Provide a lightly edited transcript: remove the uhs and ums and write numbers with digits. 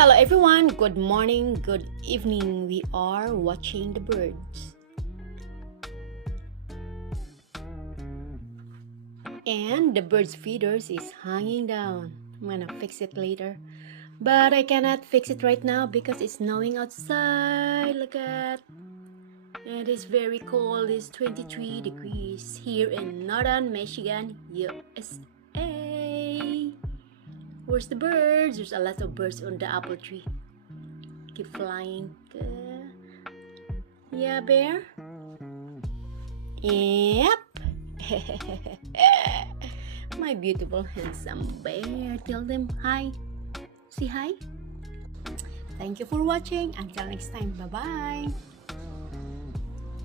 Hello everyone, good morning, good evening. We are watching the birds. And the bird's feeders is hanging down. I'm gonna fix it later. But I cannot fix it right now because it's snowing outside. Look at. It is very cold. It's 23 degrees here in northern Michigan, USA. Where's the birds? There's a lot of birds on the apple tree. Keep flying. Yeah, bear? Yep. My beautiful handsome bear. Tell them hi. Say hi. Thank you for watching. Until next time. Bye-bye.